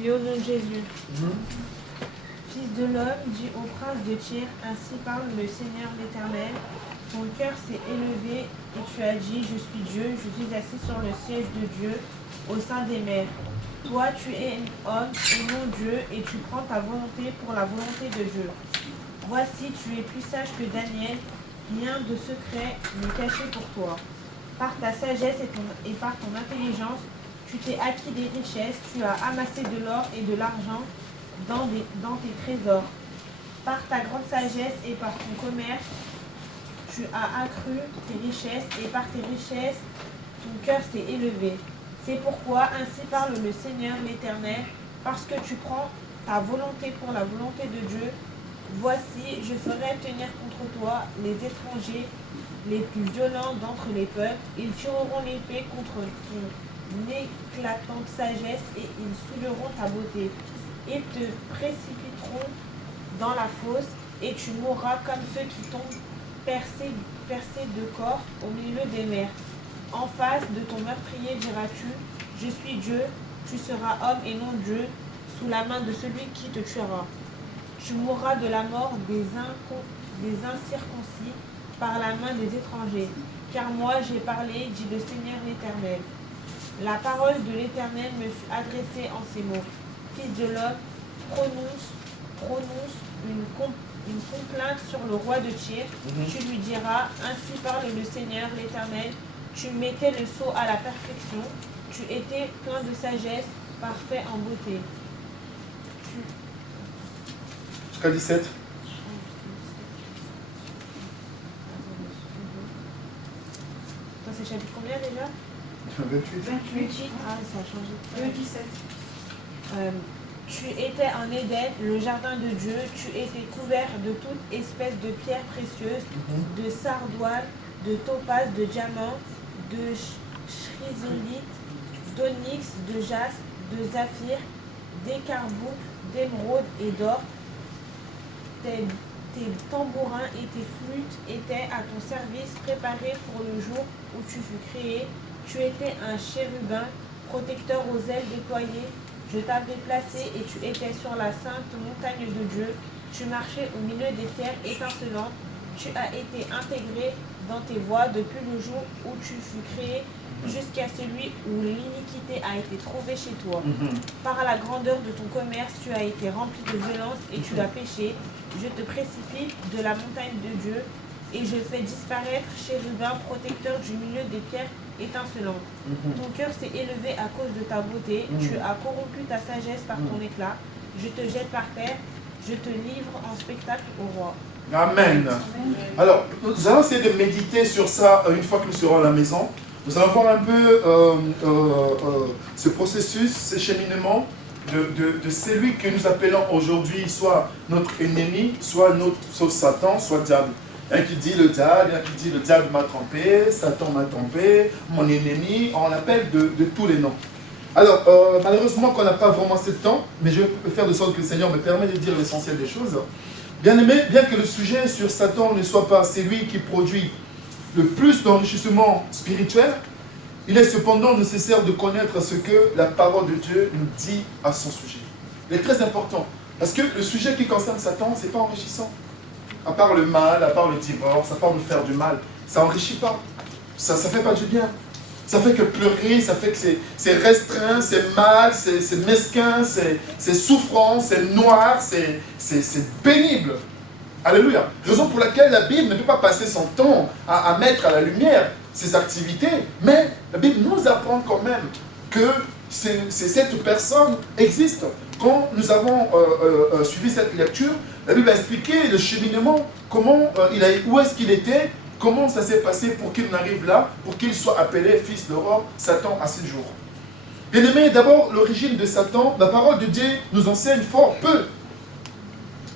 Puis au nom de Jésus. Fils de l'homme, dis au prince de Tyr, ainsi parle le Seigneur l'Éternel. Ton cœur s'est élevé et tu as dit, je suis Dieu, je suis assis sur le siège de Dieu au sein des mers. Toi, tu es homme et non Dieu, et tu prends ta volonté pour la volonté de Dieu. Voici, tu es plus sage que Daniel, rien de secret n'est caché pour toi. Par ta sagesse et par ton intelligence, tu t'es acquis des richesses, tu as amassé de l'or et de l'argent dans tes trésors. Par ta grande sagesse et par ton commerce, tu as accru tes richesses, et par tes richesses, ton cœur s'est élevé. C'est pourquoi ainsi parle le Seigneur l'Éternel, parce que tu prends ta volonté pour la volonté de Dieu. Voici, je ferai tenir contre toi les étrangers les plus violents d'entre les peuples. Ils tireront l'épée contre ton éclatante sagesse et ils souilleront ta beauté. Ils te précipiteront dans la fosse et tu mourras comme ceux qui tombent percés de corps au milieu des mers. En face de ton meurtrier diras-tu, je suis Dieu, tu seras homme et non Dieu, sous la main de celui qui te tuera. Tu mourras de la mort des incirconcis par la main des étrangers. Car moi j'ai parlé, dit le Seigneur l'Éternel. La parole de l'Éternel me fut adressée en ces mots. Fils de l'homme, prononce une complainte sur le roi de Tyr. Tu lui diras, ainsi parle le Seigneur l'Éternel. Tu mettais le sceau à la perfection. Tu étais plein de sagesse, parfait en beauté. Jusqu'à 17. C'est chapitre combien déjà? 28. Ah, ça a changé. 17. Tu étais en Éden, le jardin de Dieu. Tu étais couvert de toute espèce de pierres précieuses, de sardoine, de topaz, de diamant, de chrysolite, d'onyx, de jaspe, de saphir, d'écarboucle, d'émeraude et d'or. Tes tambourins et tes flûtes étaient à ton service, préparés pour le jour où tu fus créé. Tu étais un chérubin, protecteur aux ailes déployées. Je t'avais placé et tu étais sur la sainte montagne de Dieu. Tu marchais au milieu des pierres étincelantes. Tu as été intégré dans tes voies depuis le jour où tu fus créé jusqu'à celui où l'iniquité a été trouvée chez toi. Par la grandeur de ton commerce, tu as été rempli de violence et tu as péché. Je te précipite de la montagne de Dieu et je fais disparaître chérubin, protecteur du milieu des pierres étincelantes. Ton cœur s'est élevé à cause de ta beauté. Tu as corrompu ta sagesse par ton éclat. Je te jette par terre. Je te livre en spectacle au roi. Amen. Alors, nous allons essayer de méditer sur ça une fois que nous serons à la maison. Nous allons voir un peu ce processus, ce cheminement de celui que nous appelons aujourd'hui soit notre ennemi, soit Satan, soit diable. Il y en a qui dit le diable, il y en a qui dit le diable m'a trompé, Satan m'a trompé, mon ennemi, on l'appelle de tous les noms. Alors, malheureusement qu'on n'a pas vraiment assez de temps, mais je vais faire de sorte que le Seigneur me permet de dire l'essentiel des choses. Bien aimé, bien que le sujet sur Satan ne soit pas celui qui produit le plus d'enrichissement spirituel, il est cependant nécessaire de connaître ce que la parole de Dieu nous dit à son sujet. Il est très important, parce que le sujet qui concerne Satan, ce n'est pas enrichissant. À part le mal, à part le divorce, à part nous faire du mal, ça n'enrichit pas. Ça ne fait pas du bien. Ça fait que pleurer, ça fait que c'est restreint, c'est mal, c'est mesquin, c'est souffrant, c'est noir, c'est pénible. Alléluia. Raison pour laquelle la Bible ne peut pas passer son temps à mettre à la lumière ses activités, mais la Bible nous apprend quand même que cette personne existe. Quand nous avons suivi cette lecture, la Bible a expliqué le cheminement, où est-ce qu'il était, comment ça s'est passé pour qu'il en arrive là, pour qu'il soit appelé fils de roi, Satan, à ce jour. Bien aimé, d'abord, l'origine de Satan, la parole de Dieu nous enseigne fort peu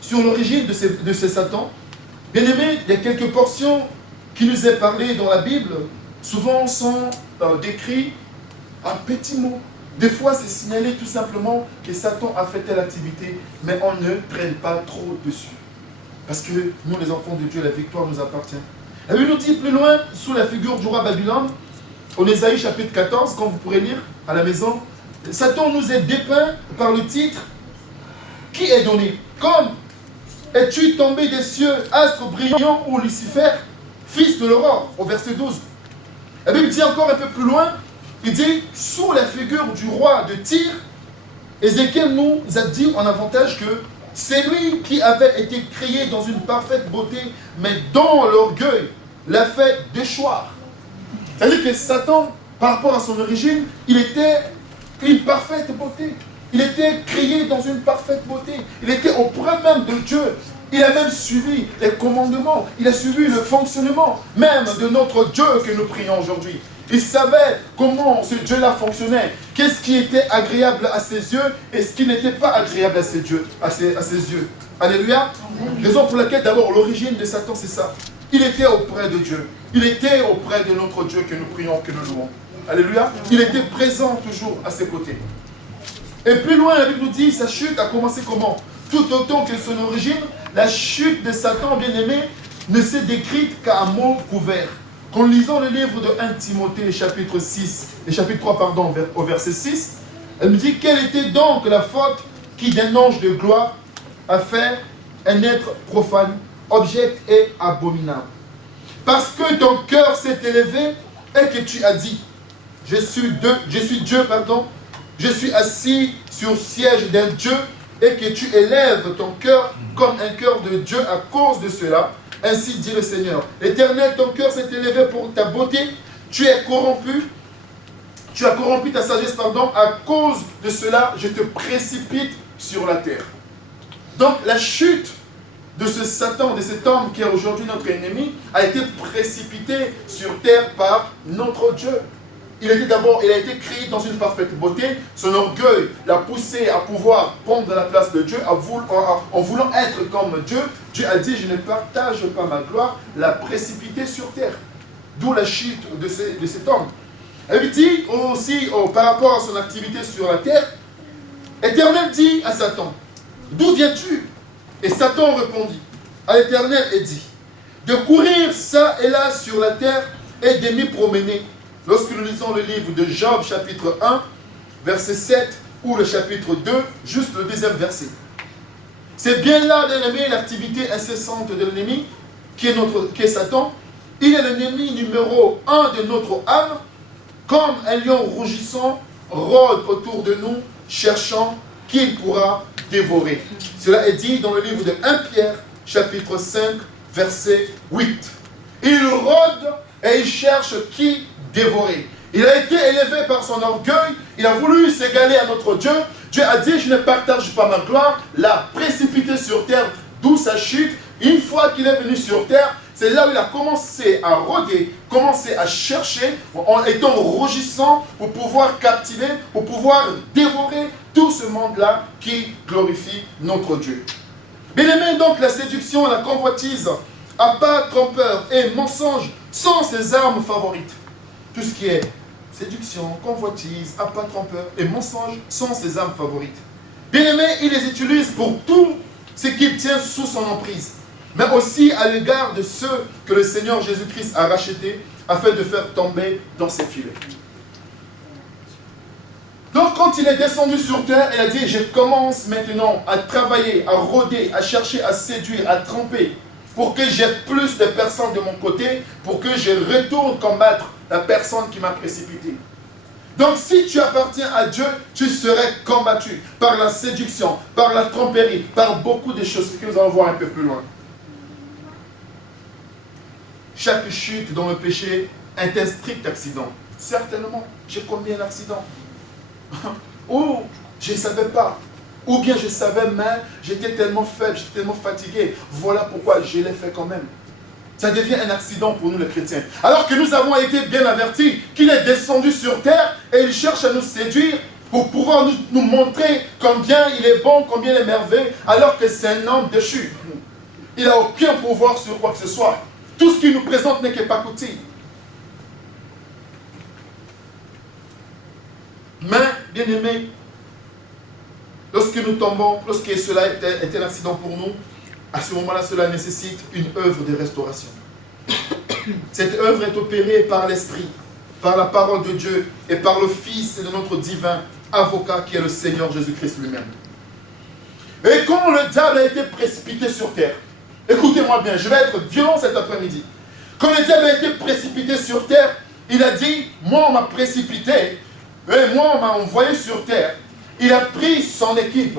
sur l'origine de ce Satan. Bien aimé, il y a quelques portions qui nous est parlé dans la Bible, souvent sont décrits en petits mots. Des fois, c'est signalé tout simplement que Satan a fait telle activité, mais on ne traîne pas trop dessus. Parce que nous, les enfants de Dieu, la victoire nous appartient. La Bible nous dit plus loin, sous la figure du roi Babylone, en Ésaïe chapitre 14, quand vous pourrez lire à la maison, Satan nous est dépeint par le titre qui est donné. Comme es-tu tombé des cieux, astre brillant ou Lucifer, fils de l'aurore, au verset 12. La Bible dit encore un peu plus loin, il dit, sous la figure du roi de Tyr, Ézéchiel nous a dit en avantage que c'est lui qui avait été créé dans une parfaite beauté, mais dans l'orgueil l'a fait déchoir. C'est-à-dire que Satan, par rapport à son origine, il était une parfaite beauté. Il était créé dans une parfaite beauté. Il était auprès même de Dieu. Il a même suivi les commandements. Il a suivi le fonctionnement même de notre Dieu que nous prions aujourd'hui. Il savait comment ce Dieu-là fonctionnait. Qu'est-ce qui était agréable à ses yeux et ce qui n'était pas agréable à ses yeux. Alléluia. Raison pour laquelle d'abord l'origine de Satan c'est ça. Il était auprès de Dieu. Il était auprès de notre Dieu que nous prions, que nous louons. Alléluia. Il était présent toujours à ses côtés. Et plus loin, la Bible nous dit, sa chute a commencé comment? Tout autant que son origine, la chute de Satan, bien-aimé, ne s'est décrite qu'à un mot couvert. Quand lisons le livre de 1 Timothée, chapitre 3, au verset 6, elle nous dit, quelle était donc la faute qui d'un ange de gloire a fait un être profane, object et abominable? Parce que ton cœur s'est élevé et que tu as dit, je suis Dieu, je suis assis sur le siège d'un Dieu, et que tu élèves ton cœur comme un cœur de Dieu à cause de cela. Ainsi dit le Seigneur. L'Éternel, ton cœur s'est élevé pour ta beauté, tu as corrompu ta sagesse, à cause de cela, je te précipite sur la terre. Donc la chute de ce Satan, de cet homme qui est aujourd'hui notre ennemi, a été précipité sur terre par notre Dieu. Il a été créé dans une parfaite beauté. Son orgueil l'a poussé à pouvoir prendre la place de Dieu, en voulant être comme Dieu. Dieu a dit, je ne partage pas ma gloire, l'a précipité sur terre. D'où la chute de cet homme. Elle dit aussi, par rapport à son activité sur la terre, l'Éternel dit à Satan, d'où viens-tu? Et Satan répondit à l'Éternel et dit, de courir ça et là sur la terre et de m'y promener. Lorsque nous lisons le livre de Job, chapitre 1, verset 7, ou le chapitre 2, juste le deuxième verset. C'est bien là, l'ennemi, l'activité incessante de l'ennemi, qui est Satan. Il est l'ennemi numéro 1 de notre âme, comme un lion rougissant rôde autour de nous, cherchant qui il pourra dévorer. Cela est dit dans le livre de 1 Pierre, chapitre 5, verset 8. Il rôde et il cherche qui dévorer. Il a été élevé par son orgueil, il a voulu s'égaler à notre Dieu. Dieu a dit, je ne partage pas ma gloire, l'a précipité sur terre, d'où sa chute. Une fois qu'il est venu sur terre, c'est là où il a commencé à rôder, commencé à chercher, en étant rougissant, pour pouvoir captiver, pour pouvoir dévorer tout ce monde-là qui glorifie notre Dieu. Bien aimé, donc la séduction, la convoitise, appât trompeur et mensonge sont ses armes favorites. Tout ce qui est séduction, convoitise, appât trompeur et mensonge sont ses armes favorites. Bien aimé, il les utilise pour tout ce qu'il tient sous son emprise, mais aussi à l'égard de ceux que le Seigneur Jésus-Christ a rachetés afin de faire tomber dans ses filets. Donc quand il est descendu sur terre, il a dit, je commence maintenant à travailler, à rôder, à chercher, à séduire, à tromper, pour que j'ai plus de personnes de mon côté, pour que je retourne combattre la personne qui m'a précipité. Donc si tu appartiens à Dieu, tu serais combattu par la séduction, par la tromperie, par beaucoup de choses que nous allons voir un peu plus loin. Chaque chute dans le péché est un strict accident. Certainement, j'ai commis un accident. Ou je ne savais pas. Ou bien je savais, mais j'étais tellement faible, j'étais tellement fatigué. Voilà pourquoi je l'ai fait quand même. Ça devient un accident pour nous les chrétiens. Alors que nous avons été bien avertis qu'il est descendu sur terre et il cherche à nous séduire pour pouvoir nous montrer combien il est bon, combien il est merveilleux, alors que c'est un homme déchu. Il n'a aucun pouvoir sur quoi que ce soit. Tout ce qu'il nous présente n'est que pacotille. Mais, bien aimé, lorsque nous tombons, lorsque cela est un accident pour nous, à ce moment-là, cela nécessite une œuvre de restauration. Cette œuvre est opérée par l'Esprit, par la parole de Dieu et par le Fils de notre divin avocat qui est le Seigneur Jésus-Christ lui-même. Et quand le diable a été précipité sur terre, écoutez-moi bien, je vais être violent cet après-midi. Quand le diable a été précipité sur terre, il a dit, moi on m'a précipité, et moi on m'a envoyé sur terre. Il a pris son équipe,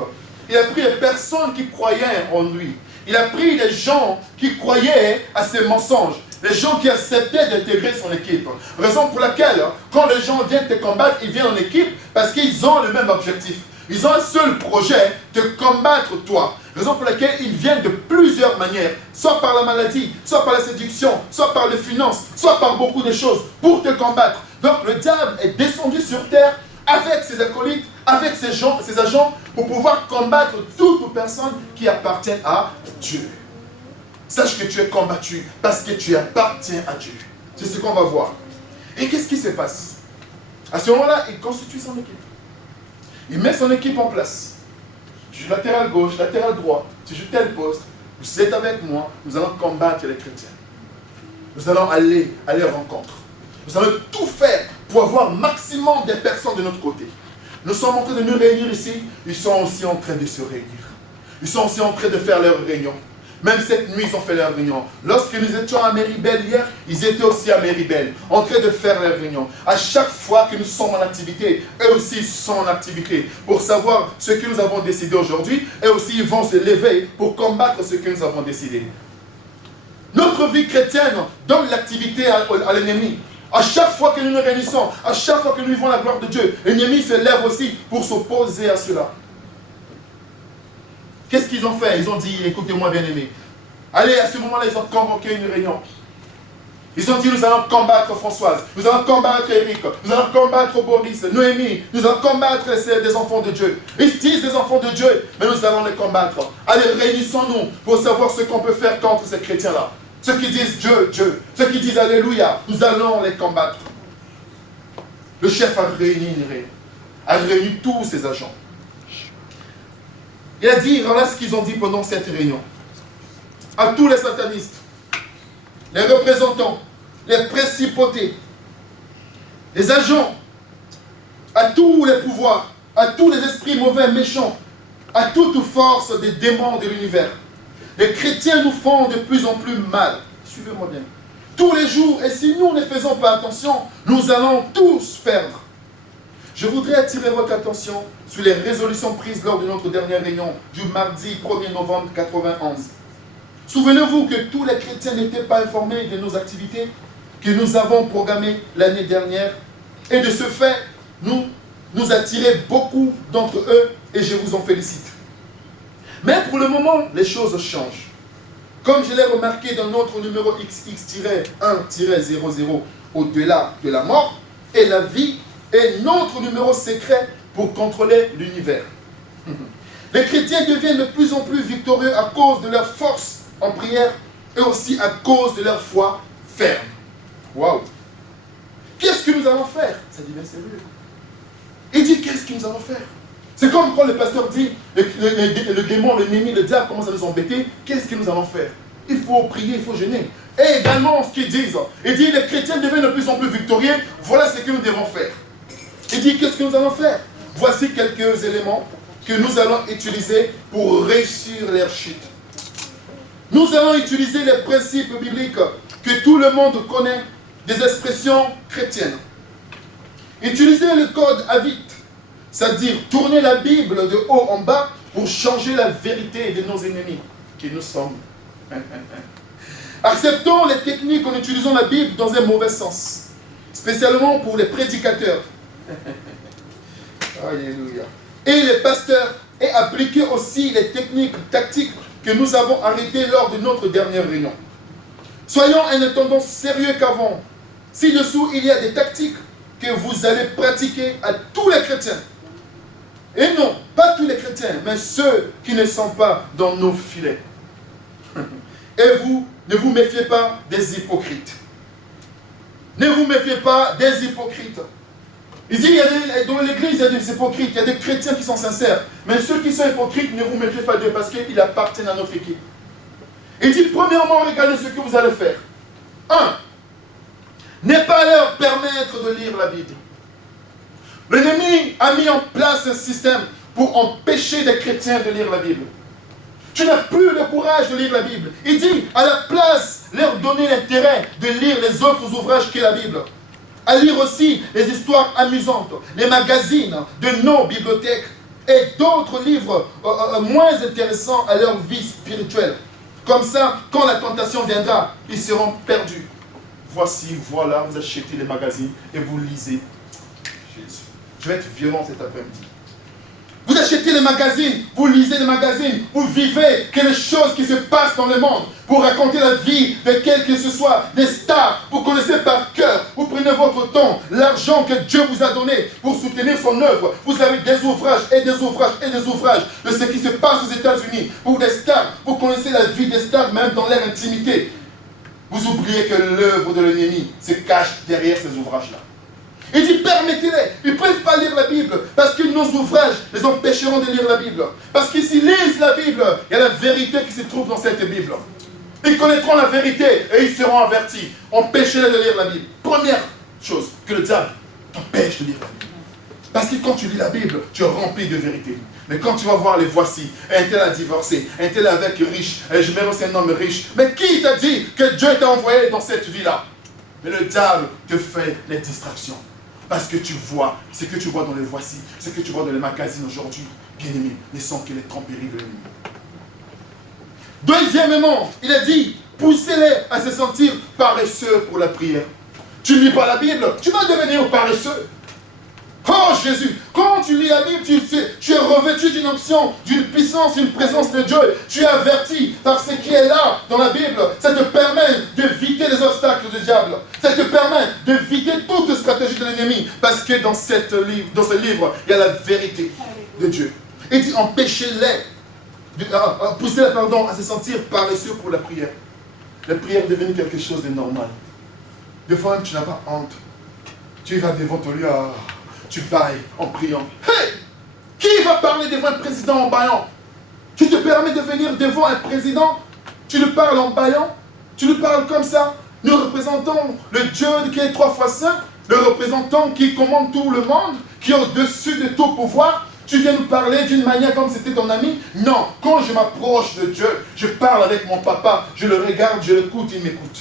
il a pris les personnes qui croyaient en lui. Il a pris les gens qui croyaient à ses mensonges, les gens qui acceptaient d'intégrer son équipe. Raison pour laquelle, quand les gens viennent te combattre, ils viennent en équipe parce qu'ils ont le même objectif. Ils ont un seul projet, de combattre toi. Raison pour laquelle ils viennent de plusieurs manières, soit par la maladie, soit par la séduction, soit par les finances, soit par beaucoup de choses, pour te combattre. Donc le diable est descendu sur terre avec ses acolytes, avec ses gens, ses agents, pour pouvoir combattre toute personne qui appartient à Dieu. Sache que tu es combattu parce que tu appartiens à Dieu. C'est ce qu'on va voir. Et qu'est-ce qui se passe? À ce moment-là, il constitue son équipe. Il met son équipe en place. Je suis latéral gauche, latéral droit. Si je suis tel poste, vous êtes avec moi, nous allons combattre les chrétiens. Nous allons aller à leur rencontre. Nous allons tout faire pour avoir maximum de personnes de notre côté. Nous sommes en train de nous réunir ici, ils sont aussi en train de se réunir. Ils sont aussi en train de faire leur réunion. Même cette nuit, ils ont fait leur réunion. Lorsque nous étions à Méribel hier, ils étaient aussi à Méribel, en train de faire leur réunion. À chaque fois que nous sommes en activité, eux aussi sont en activité. Pour savoir ce que nous avons décidé aujourd'hui, eux aussi ils vont se lever pour combattre ce que nous avons décidé. Notre vie chrétienne donne l'activité à l'ennemi. À chaque fois que nous nous réunissons, à chaque fois que nous vivons la gloire de Dieu, l'ennemi se lève aussi pour s'opposer à cela. Qu'est-ce qu'ils ont fait? Ils ont dit, écoutez-moi bien aimés. Allez, à ce moment-là, ils ont convoqué une réunion. Ils ont dit, nous allons combattre Françoise, nous allons combattre Eric, nous allons combattre Boris, Noémie, nous allons combattre des enfants de Dieu. Ils se disent des enfants de Dieu, mais nous allons les combattre. Allez, réunissons-nous pour savoir ce qu'on peut faire contre ces chrétiens-là. Ceux qui disent Dieu, Dieu, ceux qui disent Alléluia, nous allons les combattre. Le chef a réuni tous ses agents. Il a dit, voilà ce qu'ils ont dit pendant cette réunion. À tous les satanistes, les représentants, les principautés, les agents, à tous les pouvoirs, à tous les esprits mauvais, méchants, à toute force des démons de l'univers. Les chrétiens nous font de plus en plus mal. Suivez-moi bien. Tous les jours, et si nous ne faisons pas attention, nous allons tous perdre. Je voudrais attirer votre attention sur les résolutions prises lors de notre dernière réunion du mardi 1er novembre 91. Souvenez-vous que tous les chrétiens n'étaient pas informés de nos activités que nous avons programmées l'année dernière. Et de ce fait, nous attirons beaucoup d'entre eux et je vous en félicite. Mais pour le moment, les choses changent. Comme je l'ai remarqué dans notre numéro XX-1-00, au-delà de la mort et la vie, est notre numéro secret pour contrôler l'univers. Les chrétiens deviennent de plus en plus victorieux à cause de leur force en prière et aussi à cause de leur foi ferme. Waouh! Qu'est-ce que nous allons faire? Ça dit, c'est vrai. Il dit, qu'est-ce que nous allons faire? C'est comme quand le pasteur dit, le démon, l'ennemi, le diable commence à nous embêter. Qu'est-ce que nous allons faire? Il faut prier, il faut jeûner. Et également, ce qu'ils disent, il dit, les chrétiens deviennent de plus en plus victorieux. Voilà ce que nous devons faire. Il dit, qu'est-ce que nous allons faire? Voici quelques éléments que nous allons utiliser pour réussir leur chute. Nous allons utiliser les principes bibliques que tout le monde connaît, des expressions chrétiennes. Utiliser le code Havit, c'est-à-dire tourner la Bible de haut en bas pour changer la vérité de nos ennemis, qui nous sommes. Acceptons les techniques en utilisant la Bible dans un mauvais sens, spécialement pour les prédicateurs. Alléluia. Et les pasteurs, et appliquer aussi les techniques tactiques que nous avons arrêtées lors de notre dernière réunion. Soyons un intendant sérieux qu'avant. Ci-dessous, il y a des tactiques que vous allez pratiquer à tous les chrétiens. Et non, pas tous les chrétiens, mais ceux qui ne sont pas dans nos filets. Et vous, ne vous méfiez pas des hypocrites. Ne vous méfiez pas des hypocrites. Il dit, dans l'église, il y a des hypocrites, il y a des chrétiens qui sont sincères. Mais ceux qui sont hypocrites, ne vous méfiez pas d'eux parce qu'ils appartiennent à notre équipe. Il dit, premièrement, regardez ce que vous allez faire. 1. Ne pas leur permettre de lire la Bible. L'ennemi a mis en place un système pour empêcher des chrétiens de lire la Bible. Tu n'as plus le courage de lire la Bible. Il dit, à la place, leur donner l'intérêt de lire les autres ouvrages qu'est la Bible. À lire aussi les histoires amusantes, les magazines de nos bibliothèques et d'autres livres moins intéressants à leur vie spirituelle. Comme ça, quand la tentation viendra, ils seront perdus. Voici, voilà, vous achetez les magazines et vous lisez. Jésus. Je vais être violent cet après-midi. Vous achetez les magazines, vous lisez les magazines, vous vivez quelque chose qui se passe dans le monde pour raconter la vie de quel que ce soit, des stars, vous connaissez par cœur, vous prenez votre temps, l'argent que Dieu vous a donné pour soutenir son œuvre. Vous avez des ouvrages et des ouvrages et des ouvrages de ce qui se passe aux États-Unis pour des stars. Vous connaissez la vie des stars même dans leur intimité. Vous oubliez que l'œuvre de l'ennemi se cache derrière ces ouvrages-là. Il dit, permettez-les. Ils ne peuvent pas lire la Bible parce que nos ouvrages les empêcheront de lire la Bible. Parce qu'ils s'ils lisent la Bible, il y a la vérité qui se trouve dans cette Bible. Ils connaîtront la vérité et ils seront avertis. Empêchez-les de lire la Bible. Première chose que le diable t'empêche de lire la Bible. Parce que quand tu lis la Bible, tu es rempli de vérité. Mais quand tu vas voir les voici, un tel a divorcé, un tel avec riche, et je mets aussi un homme riche. Mais qui t'a dit que Dieu t'a envoyé dans cette vie-là? Mais le diable te fait les distractions. Parce que tu vois, ce que tu vois dans les voici, ce que tu vois dans les magazines aujourd'hui, bien aimé, ne sont que les tromperies de l'ennemi. Deuxièmement, il a dit, poussez-les à se sentir paresseux pour la prière. Tu ne lis pas la Bible, tu vas devenir paresseux. Oh Jésus, quand tu lis la Bible, tu es revêtu d'une onction, d'une puissance, d'une présence de Dieu. Tu es averti par ce qui est là dans la Bible. Ça te permet d'éviter les obstacles du diable. Ça te permet d'éviter toute stratégie de l'ennemi. Parce que dans ce livre, il y a la vérité de Dieu. Il dit empêchez-les, poussez-les à se sentir paresseux pour la prière. La prière est devenue quelque chose de normal. Des fois, tu n'as pas honte. Tu vas devant ton lieu, tu bailles en priant. Hey! Qui va parler devant un président en baillant? Tu te permets de venir devant un président? Tu lui parles en baillant? Tu lui parles comme ça? Nous représentons le Dieu qui est 3 fois saint, le représentant qui commande tout le monde, qui est au-dessus de tout pouvoir. Tu viens nous parler d'une manière comme si c'était ton ami? Non, quand je m'approche de Dieu, je parle avec mon papa, je le regarde, je l'écoute, il m'écoute.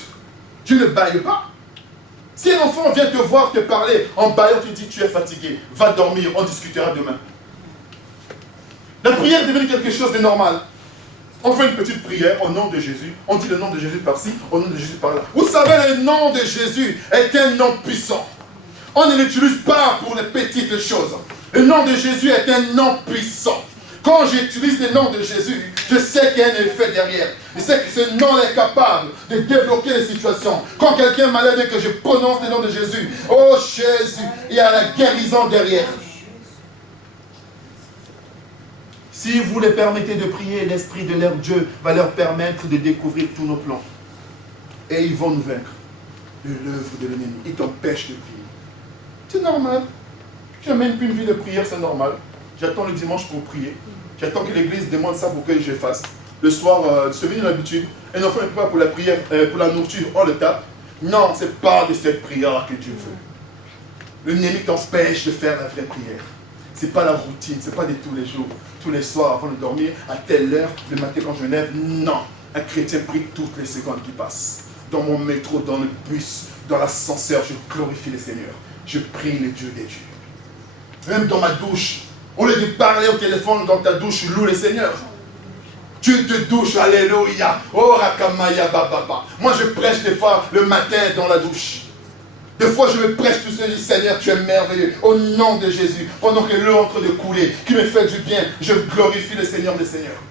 Tu ne bailles pas. Si un enfant vient te voir te parler en baillant, tu dis tu es fatigué, va dormir, on discutera demain. La prière est devenue quelque chose de normal. On fait une petite prière au nom de Jésus, on dit le nom de Jésus par-ci, au nom de Jésus par-là. Vous savez, le nom de Jésus est un nom puissant. On ne l'utilise pas pour les petites choses. Le nom de Jésus est un nom puissant. Quand j'utilise le nom de Jésus, je sais qu'il y a un effet derrière. Je sais que ce nom est capable de débloquer les situations. Quand quelqu'un est malade et que je prononce le nom de Jésus, oh Jésus, il y a la guérison derrière. Si vous les permettez de prier, l'Esprit de leur Dieu va leur permettre de découvrir tous nos plans. Et ils vont nous vaincre de l'œuvre de l'ennemi. Ils t'empêchent de prier. C'est normal. Je n'ai même plus une vie de prière, c'est normal. J'attends le dimanche pour prier. J'attends que l'église demande ça pour que je fasse. Le soir, c'est devenu une habitude. Un enfant ne peut pas pour la prière, pour la nourriture, on le tape. Non, ce n'est pas de cette prière que Dieu veut. L'ennemi t'empêche de faire la vraie prière. Ce n'est pas la routine, ce n'est pas de tous les jours, tous les soirs avant de dormir, à telle heure, le matin quand je me lève. Non, un chrétien prie toutes les secondes qui passent. Dans mon métro, dans le bus, dans l'ascenseur, je glorifie le Seigneur. Je prie le Dieu des dieux. Même dans ma douche, au lieu de parler au téléphone dans ta douche, loue le Seigneur. Tu te douches, alléluia. Oh, rakamaya bababa. Moi, je prêche des fois le matin dans la douche. Des fois, je me prêche tout seul, je dis, Seigneur, tu es merveilleux. Au nom de Jésus, pendant que l'eau est en train de couler, qui me fait du bien, je glorifie le Seigneur des Seigneurs.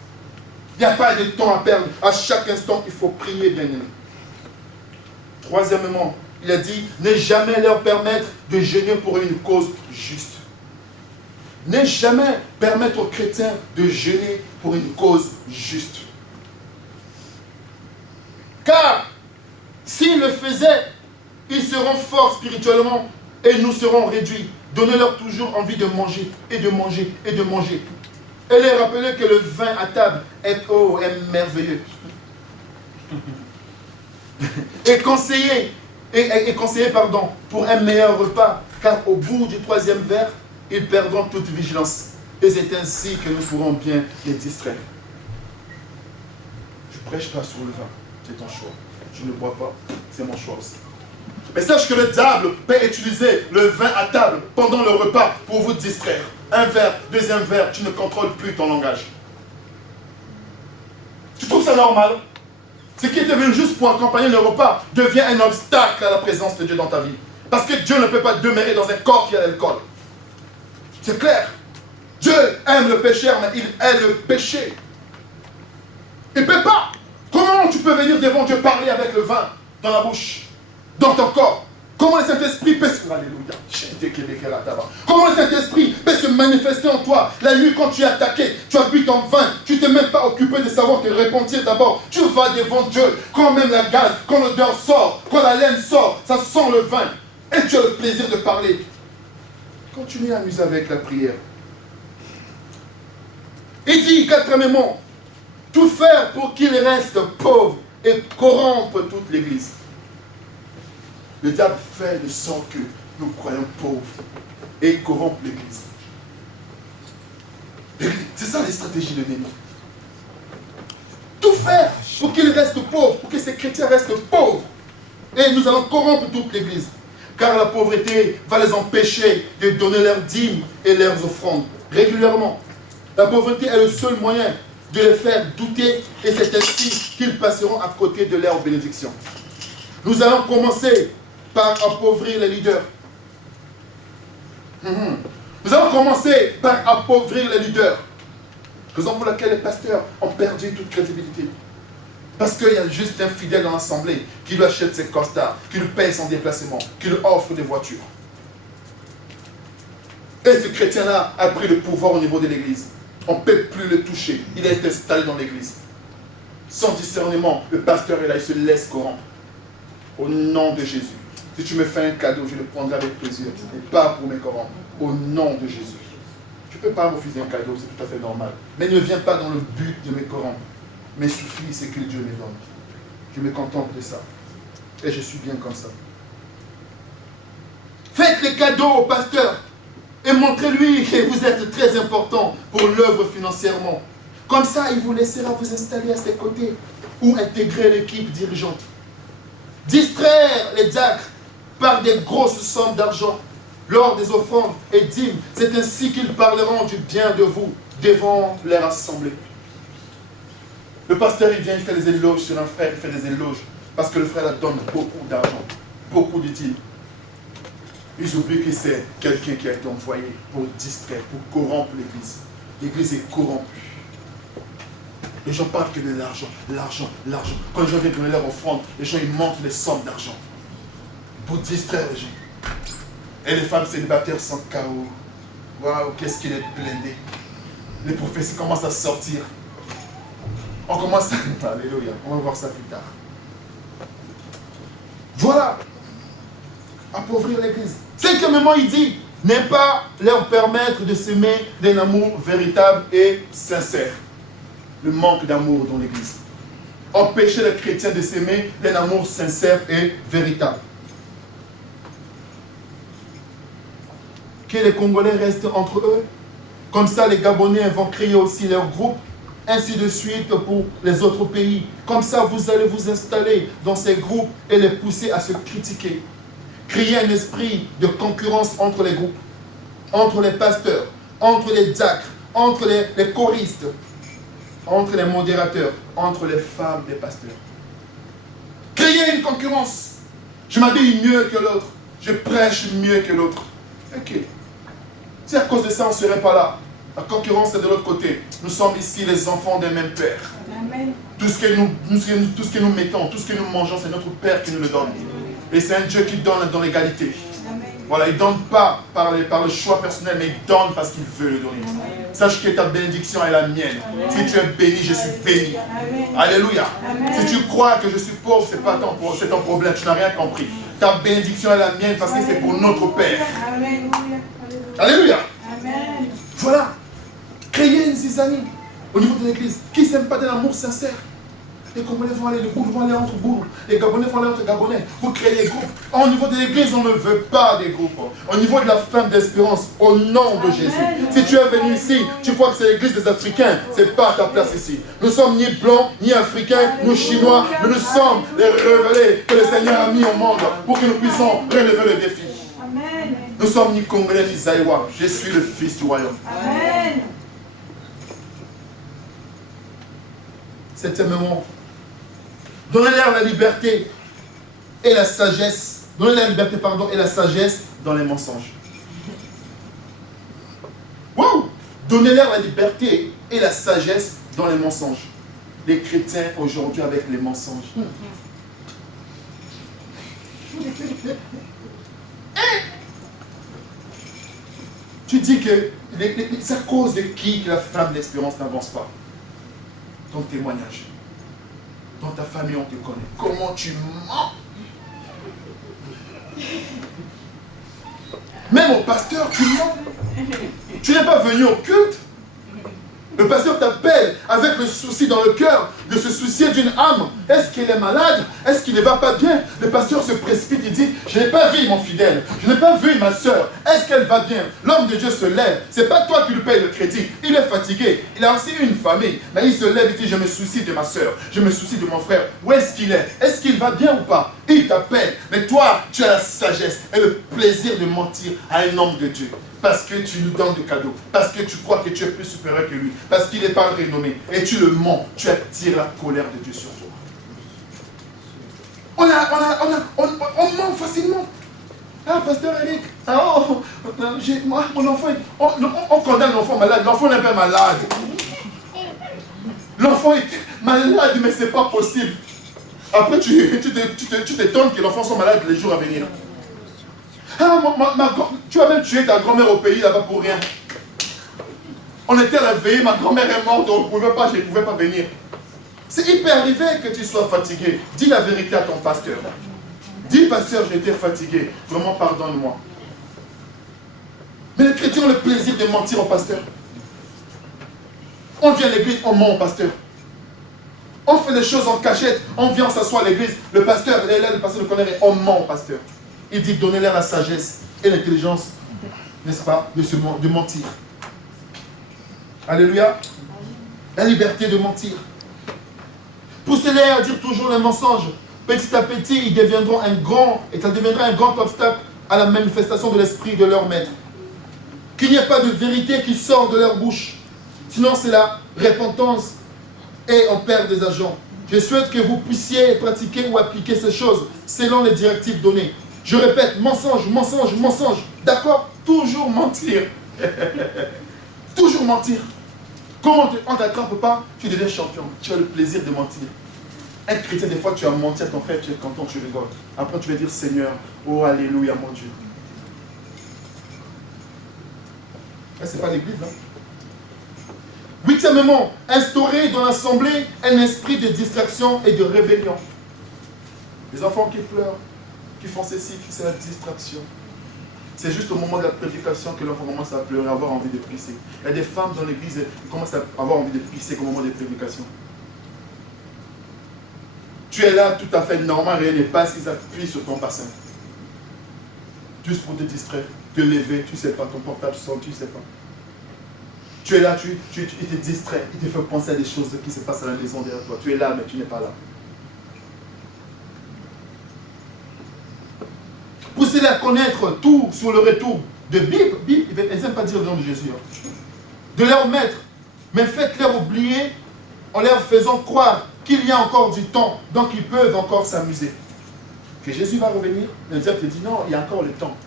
Il n'y a pas de temps à perdre. À chaque instant, il faut prier, bien-aimé. Troisièmement, il a dit, ne jamais leur permettre de jeûner pour une cause juste. Ne jamais permettre aux chrétiens de jeûner pour une cause juste. Car, s'ils le faisaient, ils seront forts spirituellement et nous serons réduits. Donnez-leur toujours envie de manger et de manger et de manger. Et les rappeler que le vin à table est merveilleux. Et conseiller pour un meilleur repas, car au bout du 3e verre, ils perdront toute vigilance. Et c'est ainsi que nous pourrons bien les distraire. Je ne prêche pas sur le vin, c'est ton choix. Je ne bois pas, c'est mon choix aussi. Mais sache que le diable peut utiliser le vin à table pendant le repas pour vous distraire. Un verre, deuxième verre, tu ne contrôles plus ton langage. Tu trouves ça normal? Ce qui était venu juste pour accompagner le repas devient un obstacle à la présence de Dieu dans ta vie. Parce que Dieu ne peut pas demeurer dans un corps qui a l'alcool. C'est clair. Dieu aime le pécheur, mais il est le péché. Il ne peut pas. Comment tu peux venir devant Dieu parler avec le vin dans la bouche, dans ton corps? Comment le Saint-Esprit peut se... Alléluia. Comment le Saint-Esprit peut se manifester en toi? La nuit, quand tu es attaqué, tu as bu ton vin, tu ne t'es même pas occupé de savoir te repentir d'abord. Tu vas devant Dieu, quand même la gaz, quand l'odeur sort, quand la laine sort, ça sent le vin. Et tu as le plaisir de parler. Continue à amuser avec la prière. Il dit, quatrièmement, tout faire pour qu'il reste pauvre et corrompre toute l'Église. Le diable fait de sorte que nous croyons pauvres et corrompre l'Église. C'est ça les stratégies de l'ennemi. Tout faire pour qu'il reste pauvre, pour que ces chrétiens restent pauvres. Et nous allons corrompre toute l'Église. Car la pauvreté va les empêcher de donner leurs dîmes et leurs offrandes régulièrement. La pauvreté est le seul moyen de les faire douter et c'est ainsi qu'ils passeront à côté de leur bénédiction. Nous allons commencer par appauvrir les leaders. Nous allons commencer par appauvrir les leaders. Raison pour laquelle les pasteurs ont perdu toute crédibilité. Parce qu'il y a juste un fidèle dans l'assemblée qui lui achète ses costards, qui lui paye son déplacement, qui lui offre des voitures. Et ce chrétien-là a pris le pouvoir au niveau de l'église. On ne peut plus le toucher. Il est installé dans l'église. Sans discernement, le pasteur est là, il se laisse corrompre. Au nom de Jésus. Si tu me fais un cadeau, je le prendrai avec plaisir. Et pas pour me corrompre. Au nom de Jésus. Tu ne peux pas refuser un cadeau, c'est tout à fait normal. Mais ne viens pas dans le but de me corrompre. Mais suffit, c'est que Dieu me donne. Je me contente de ça. Et je suis bien comme ça. Faites les cadeaux au pasteur. Et montrez-lui que vous êtes très important pour l'œuvre financièrement. Comme ça, il vous laissera vous installer à ses côtés ou intégrer l'équipe dirigeante. Distraire les diacres par des grosses sommes d'argent lors des offrandes et dîmes. C'est ainsi qu'ils parleront du bien de vous devant leur assemblée. Le pasteur, il vient, il fait des éloges sur un frère, il fait des éloges parce que le frère leur donne beaucoup d'argent, beaucoup de dîmes. Ils oublient que c'est quelqu'un qui a été envoyé pour distraire, pour corrompre l'église. L'église est corrompue. Les gens parlent que de l'argent, l'argent, l'argent. Quand les gens viennent donner leur offrande, les gens ils montrent les sommes d'argent pour distraire les gens. Et les femmes célibataires sont KO. Waouh, qu'est-ce qu'il est blindé. Les prophéties commencent à sortir. On commence à... Alléluia, on va voir ça plus tard. Voilà. Appauvrir l'église. Cinquièmement, il dit, ne pas leur permettre de s'aimer d'un amour véritable et sincère. Le manque d'amour dans l'église. Empêcher les chrétiens de s'aimer d'un amour sincère et véritable. Que les Congolais restent entre eux. Comme ça, les Gabonais vont créer aussi leur groupe. Ainsi de suite pour les autres pays. Comme ça, vous allez vous installer dans ces groupes et les pousser à se critiquer. Créer un esprit de concurrence entre les groupes, entre les pasteurs, entre les diacres, entre les choristes, entre les modérateurs, entre les femmes des pasteurs. Créer une concurrence. Je m'habille mieux que l'autre. Je prêche mieux que l'autre. Ok. Si à cause de ça, on ne serait pas là. La concurrence est de l'autre côté. Nous sommes ici les enfants d'un même Père. Amen. Tout ce que nous mettons, tout ce que nous mangeons, c'est notre Père qui nous le donne. Et c'est un Dieu qui donne dans l'égalité. Voilà, il ne donne pas par le choix personnel, mais il donne parce qu'il veut le donner. Amen. Sache que ta bénédiction est la mienne. Amen. Si tu es béni, je suis béni. Amen. Alléluia. Amen. Si tu crois que je suis pauvre, ce n'est pas ton problème. Tu n'as rien compris. Ta bénédiction est la mienne parce que c'est pour notre Père. Amen. Alléluia. Amen. Voilà. Créer une zizanie au niveau de l'église qui ne s'aime pas d'un amour sincère. Les Congolais vont aller, les Bourgs vont aller entre Bourgs, les Gabonais vont aller entre Gabonais. Vous créez des groupes. Au niveau de l'église, on ne veut pas des groupes. Au niveau de la femme d'espérance, au nom de Jésus. Si tu es venu ici, tu crois que c'est l'église des Africains, c'est pas ta place ici. Nous sommes ni blancs, ni africains, ni chinois, mais nous sommes les révélés que le Seigneur a mis au monde pour que nous puissions relever le défi. Nous sommes ni Congolais, ni Zaïwa. Je suis le fils du royaume. Amen. Septièmement, donnez-leur la liberté et la sagesse. Donnez-leur la liberté, pardon, et la sagesse dans les mensonges. Wow! Donnez-leur la liberté et la sagesse dans les mensonges. Les chrétiens aujourd'hui avec les mensonges. Tu dis que c'est à cause de qui que la femme d'espérance n'avance pas. Ton témoignage. Dans ta famille, on te connaît. Comment tu mens? Même au pasteur, tu mens. Tu n'es pas venu au culte. Le pasteur t'appelle avec le souci dans le cœur de se soucier d'une âme. Est-ce qu'il est malade? Est-ce qu'il ne va pas bien? Le pasteur se précipite et dit, je n'ai pas vu mon fidèle, je n'ai pas vu ma soeur. Est-ce qu'elle va bien? L'homme de Dieu se lève. Ce n'est pas toi qui lui payes le crédit. Il est fatigué. Il a aussi une famille. Mais il se lève et dit, je me soucie de ma soeur. Je me soucie de mon frère. Où est-ce qu'il est? Est-ce qu'il va bien ou pas? Il t'appelle. Mais toi, tu as la sagesse et le plaisir de mentir à un homme de Dieu. Parce que tu lui donnes des cadeaux, parce que tu crois que tu es plus supérieur que lui, parce qu'il n'est pas renommé, et tu le mens, tu attires la colère de Dieu sur toi. On ment facilement. Ah, pasteur Eric, moi, mon enfant, on condamne l'enfant malade, l'enfant n'est pas malade. L'enfant est malade, mais ce n'est pas possible. Après, tu t'étonnes que l'enfant soit malade les jours à venir. Ah, tu as même tué ta grand-mère au pays là-bas pour rien. On était à la veillée, ma grand-mère est morte, je ne pouvais pas venir. C'est hyper arrivé que tu sois fatigué. Dis la vérité à ton pasteur. Dis, pasteur, j'ai été fatigué. Vraiment, pardonne-moi. Mais les chrétiens ont le plaisir de mentir au pasteur. On vient à l'église, on ment au pasteur. On fait les choses en cachette, on vient s'asseoir à l'église. Le pasteur est là, le pasteur le connaît, et on ment au pasteur. Il dit donnez-leur la sagesse et l'intelligence, n'est-ce pas, de mentir. Alléluia. La liberté de mentir. Poussez-les à dire toujours les mensonges. Petit à petit, ils deviendront et ça deviendra un grand obstacle à la manifestation de l'esprit de leur maître. Qu'il n'y ait pas de vérité qui sort de leur bouche. Sinon, c'est la repentance et on perd des agents. Je souhaite que vous puissiez pratiquer ou appliquer ces choses selon les directives données. Je répète, mensonge, mensonge, mensonge. D'accord? Toujours mentir. Toujours mentir. Comment on ne t'attrape pas, tu deviens champion. Tu as le plaisir de mentir. Un chrétien, des fois, tu as menti à ton frère, tu es content, tu rigoles. Après, tu vas dire, Seigneur, oh, alléluia, mon Dieu. Ce n'est pas l'église, hein? Huitièmement, instaurer dans l'assemblée un esprit de distraction et de rébellion. Les enfants qui pleurent, qui font ceci, c'est la distraction. C'est juste au moment de la prédication que l'enfant commence à pleurer, à avoir envie de pisser. Il y a des femmes dans l'église qui commencent à avoir envie de pisser au moment des prédications. Tu es là tout à fait normal, rien ne passe, ils appuient sur ton bassin. Juste pour te distraire, te lever, tu ne sais pas, ton portable sonne, tu ne sais pas. Tu es là, il te distrait, il te fait penser à des choses qui se passent à la maison derrière toi. Tu es là, mais tu n'es pas là. Poussez-les à connaître tout sur le retour de Bible. Ils n'aiment pas dire le nom de Jésus. Hein. De leur maître. Mais faites-leur oublier en leur faisant croire qu'il y a encore du temps. Donc ils peuvent encore s'amuser. Que Jésus va revenir. Le diable te dit non, il y a encore le temps.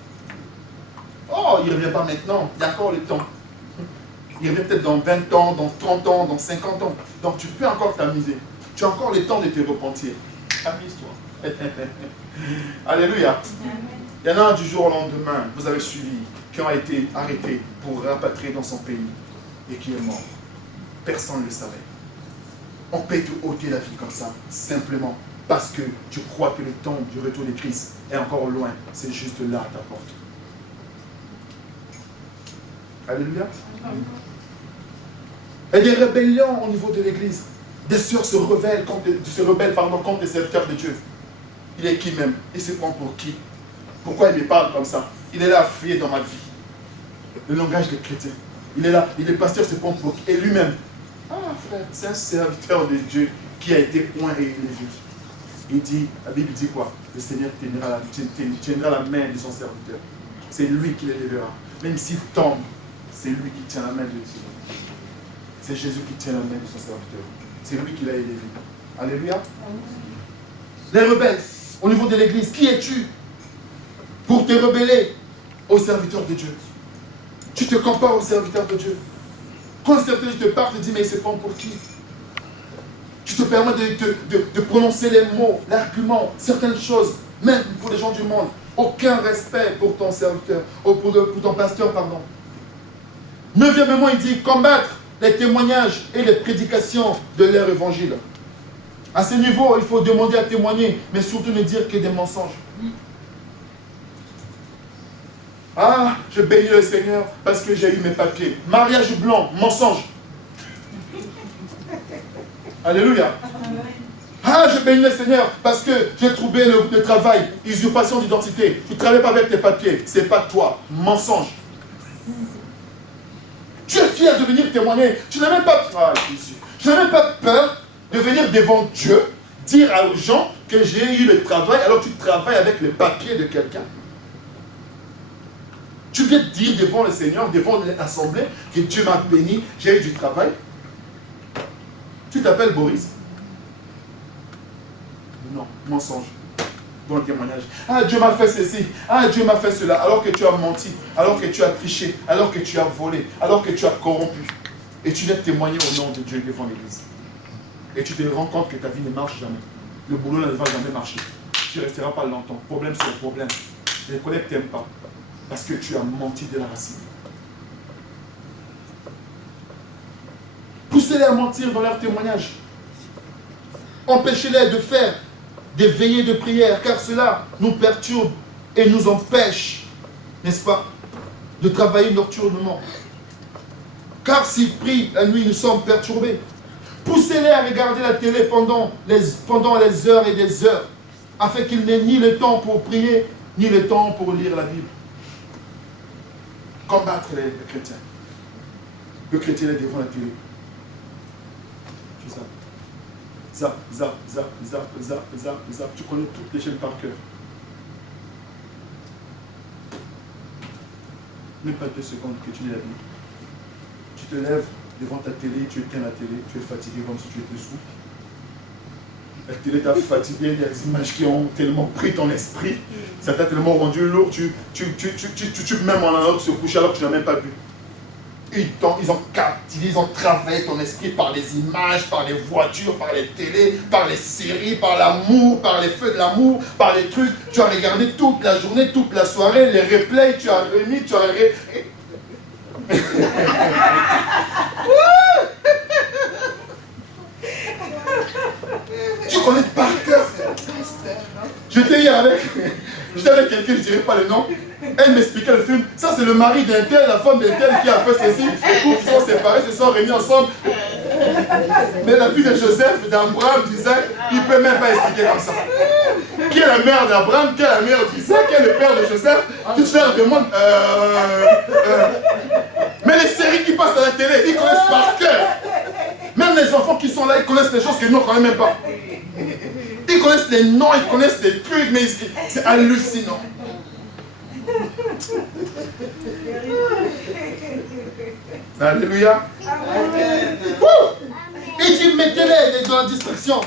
Oh, il ne revient pas maintenant. Il y a encore le temps. Il revient peut-être dans 20 ans, dans 30 ans, dans 50 ans. Donc tu peux encore t'amuser. Tu as encore le temps de te repentir. Amuse-toi. Alléluia. Il y en a un du jour au lendemain, vous avez suivi, qui ont été arrêtés pour rapatrier dans son pays et qui est mort. Personne ne le savait. On peut te ôter la vie comme ça, simplement parce que tu crois que le temps du retour de Christ est encore loin. C'est juste là à ta porte. Alléluia. Et des rébellions au niveau de l'église. Des sœurs se rebellent contre les serviteurs de Dieu. Il est qui même? Il se prend pour qui? Pourquoi il me parle comme ça? Il est là à fuir dans ma vie. Le langage des chrétiens. Il est là, il est pasteur, se prend pour qui? Et lui-même. Ah frère, c'est un serviteur de Dieu qui a été point et élevé. Il dit, la Bible dit quoi? Le Seigneur tiendra la main de son serviteur. C'est lui qui l'élèvera. Même s'il tombe, c'est lui qui tient la main de Dieu. C'est Jésus qui tient la main de son serviteur. C'est lui qui l'a élevé. Alléluia. Les rebelles, au niveau de l'église, qui es-tu pour te rebeller au serviteur de Dieu? Tu te compares au serviteur de Dieu. Quand un serviteur te parle, te dit, mais il se prend pour qui? Tu te permets de prononcer les mots, l'argument, certaines choses, même pour les gens du monde. Aucun respect pour ton serviteur, ou pour ton pasteur, pardon. Neuvièmement, il dit, combattre les témoignages et les prédications de leur évangile. À ce niveau, il faut demander à témoigner, mais surtout ne dire que des mensonges. Ah, je bénis le Seigneur parce que j'ai eu mes papiers. Mariage blanc, mensonge. Alléluia. Ah, je bénis le Seigneur parce que j'ai trouvé le travail, usurpation d'identité. Tu ne travailles pas avec tes papiers, ce n'est pas toi. Mensonge. Tu es fier de venir témoigner. Tu n'as même pas, tu n'as même pas peur de venir devant Dieu, dire aux gens que j'ai eu le travail alors que tu travailles avec les papiers de quelqu'un. Tu viens dire devant le Seigneur, devant l'assemblée, que Dieu m'a béni, j'ai eu du travail. Tu t'appelles Boris? Non, mensonge. Dans le témoignage. Ah, Dieu m'a fait ceci. Ah, Dieu m'a fait cela. Alors que tu as menti, alors que tu as triché, alors que tu as volé, alors que tu as corrompu. Et tu viens témoigner au nom de Dieu devant l'église. Et tu te rends compte que ta vie ne marche jamais. Le boulot ne va jamais marcher. Tu ne resteras pas longtemps. Problème sur problème. Les collègues ne t'aiment pas. Parce que tu as menti de la racine. Poussez-les à mentir dans leur témoignage. Empêchez-les de faire des veillées de prière, car cela nous perturbe et nous empêche, n'est-ce pas, de travailler nocturnement. Car s'ils prient la nuit, nous sommes perturbés. Poussez-les à regarder la télé pendant les heures et des heures, afin qu'ils n'aient ni le temps pour prier, ni le temps pour lire la Bible. Combattre les chrétiens. Le chrétien est devant la télé. C'est ça. Zap. Tu connais toutes les chaînes par cœur. Même pas 2 secondes que tu lis la Bible. Tu te lèves devant ta télé, tu éteins la télé, tu es fatigué comme si tu étais sous. La télé t'a fatigué, il y a des images qui ont tellement pris ton esprit, ça t'a tellement rendu lourd, tu même en allant se coucher alors que tu n'as même pas bu. Ils ont captivé, ils ont travaillé ton esprit par les images, par les voitures, par les télés, par les séries, par l'amour, par les feux de l'amour, par les trucs. Tu as regardé toute la journée, toute la soirée, les replays, tu as remis, tu as... Tu connais par cœur. J'étais hier avec quelqu'un, je ne dirais pas le nom. Elle m'expliquait le film. Ça, c'est le mari d'un tel, la femme d'un tel qui a fait ceci. Les couples qui sont séparés, se sont réunis ensemble. Mais la fille de Joseph, d'Abraham, d'Isaac, il ne peut même pas expliquer comme ça. Qui est la mère d'Abraham, qui est la mère d'Isaac, qui est le père de Joseph? Tu te leur demandes. Mais les séries qui passent à la télé, ils connaissent par cœur. Même les enfants qui sont là, ils connaissent des choses que nous, on ne connaît même pas. Ils connaissent les noms, ils connaissent des trucs, mais c'est hallucinant. Alléluia. Il dit, mettez-les dans la distraction.